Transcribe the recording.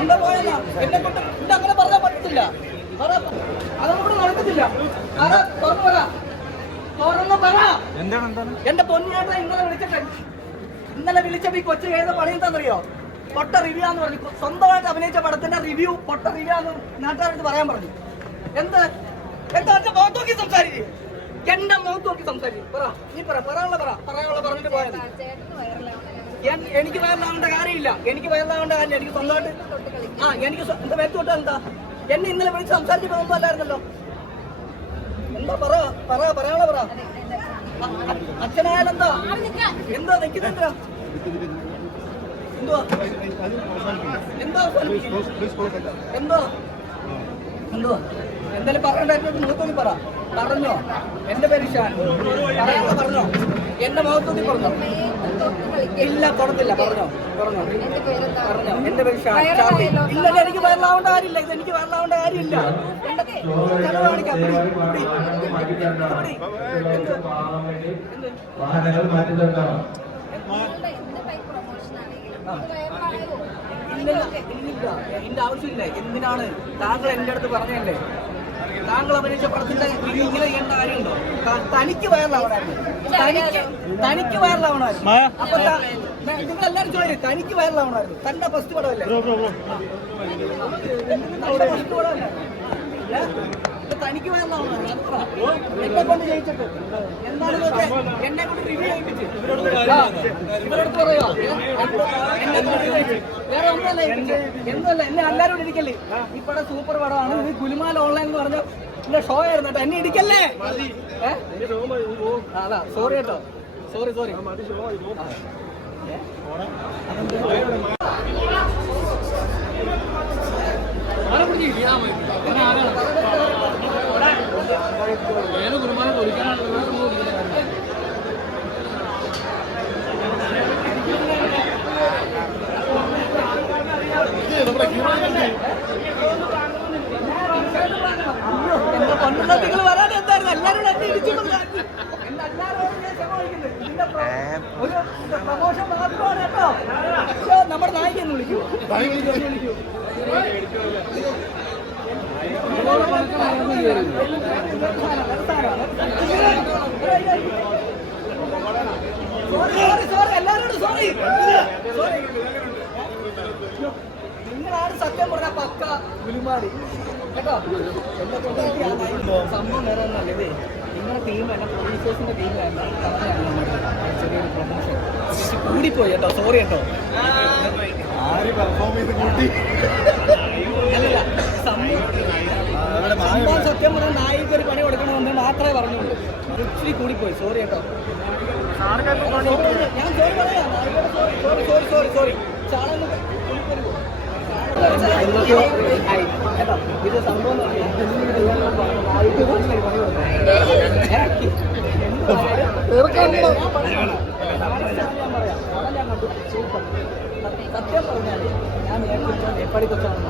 എന്താ പോയെന്നാ എന്നെ കൊണ്ട് അങ്ങനെ പറഞ്ഞാൽ പറ്റത്തില്ല. അതൊന്നും നടക്കത്തില്ല. തുറന്നു പറ. എന്റെ പൊന്നിയേട്ടൻ ഇന്നലെ വിളിച്ചപ്പോ ഈ കൊച്ചു ചെയ്ത പണി എന്താണെന്നറിയോ? പൊട്ട റിവ്യൂ എന്ന് പറഞ്ഞു. സ്വന്തമായിട്ട് അഭിനയിച്ച പടത്തിന്റെ റിവ്യൂ പൊട്ട റിവ്യൂ എന്ന് നാട്ടുകാർക്ക് പറയാൻ പറഞ്ഞു. എന്താ മുഖത്ത് നോക്കി സംസാരിക്കും. എന്റെ മുഖത്ത് നോക്കി സംസാരിക്കും. പറ നീ പറയാനുള്ള പറഞ്ഞിട്ട് പോയത്. എനിക്ക് വയറിലാവേണ്ട കാര്യമില്ല. എനിക്ക് സ്വന്തമായിട്ട് എനിക്ക് എന്താ വ്യക്തി തൊട്ടാ എന്താ എന്നെ ഇന്നലെ വിളിച്ച് സംസാരിച്ചപ്പോ ഒന്നും അല്ലായിരുന്നല്ലോ. എന്താ പറയാനുള്ള പറ. അച്ഛനായാലെന്താ എന്താ നിൽക്കുന്നെന്താ എന്തോ എന്തായാലും പറയണ്ടായിരുന്നു. മുഖത്തോന്നി പറഞ്ഞോ. എന്റെ പേര് ഷാൻ. പറഞ്ഞോ. എന്റെ മുഖത്തോന്നി പറഞ്ഞോ. ഇല്ല തൊടത്തില്ല. പറഞ്ഞോ. എന്റെ പേര് ഷാൻ. ഇല്ല എനിക്ക് വയറിലാവേണ്ട കാര്യമില്ല. എനിക്ക് വയറിലാവേണ്ട കാര്യമില്ല. എന്റെ ആവശ്യമില്ല. എന്തിനാണ് താങ്കൾ എന്റെ അടുത്ത് പറഞ്ഞല്ലേ? താങ്കൾ അഭിനയിച്ച പടത്തിന്റെ ഇങ്ങനെ ചെയ്യേണ്ട കാര്യമുണ്ടോ? തനിക്ക് വയറിലാവണമായിരുന്നു. അപ്പൊ നിങ്ങളെല്ലാരും ചോദിച്ചു തനിക്ക് വയറിലാവണമായിരുന്നു. തന്റെ ഫസ്റ്റ് പടമല്ലേ? തനിക്ക് വയറിലാവണമായിരുന്നു. എന്നെ കൊണ്ട് ജയിച്ചിട്ട് എന്താണ് എന്നെ കൊണ്ട് റിവ്യൂ ചെയ്യിപ്പിച്ച് ഇവരോട് പറയോ? വേറെ ഒന്നല്ല. എന്നെ എല്ലാരും ഇടിക്കല്ലേ. ഈ പടം സൂപ്പർ പടമാണ്. ഇത് ഗുലുമാൽ ഓൺലൈൻ എന്ന് പറഞ്ഞ എന്റെ ഷോ ആയിരുന്നു കേട്ടോ. എന്നെ ഇടിക്കല്ലേ. അതാ സോറി കേട്ടോ. സോറി എന്റെ പൊന്നുകൾ വരാൻ എന്തായിരുന്നു? എല്ലാവരും എന്നെ ഇടിച്ചിട്ടുണ്ട്. ഒരു പ്രമോഷൻ മാത്രമാണ് കേട്ടോ. നമ്മുടെ നായികന്ന് വിളിക്കൂ. എല്ലാവരോടും സോറി. നിങ്ങളാണ് സത്യം പറഞ്ഞ പക്ക ഗുലുമാടി കേട്ടോ. സംഭവം വേറെ ഒന്നല്ലേ. നിങ്ങളുടെ ടീം എന്റെ പ്രൊഡ്യൂസേഴ്സിന്റെ ടീമിലായിരുന്നു. ചെറിയൊരു പ്രൊമോഷൻ കൂടിപ്പോയി കേട്ടോ. സോറി കേട്ടോ. അല്ലല്ല സംഭവം സത്യം പറഞ്ഞാൽ നായിക്ക് ഒരു പണി കൊടുക്കണമെന്ന് മാത്രമേ പറഞ്ഞുള്ളൂ. ഇച്ചിരി കൂടിപ്പോയി. സോറി കേട്ടോ. ഞാൻ സോറി പറയാം. സോറി ചാളൊന്നും കേട്ടോ. ഇത് സംഭവം സത്യം പറഞ്ഞാൽ ഞാൻ എപ്പടി കൊച്ചാണ്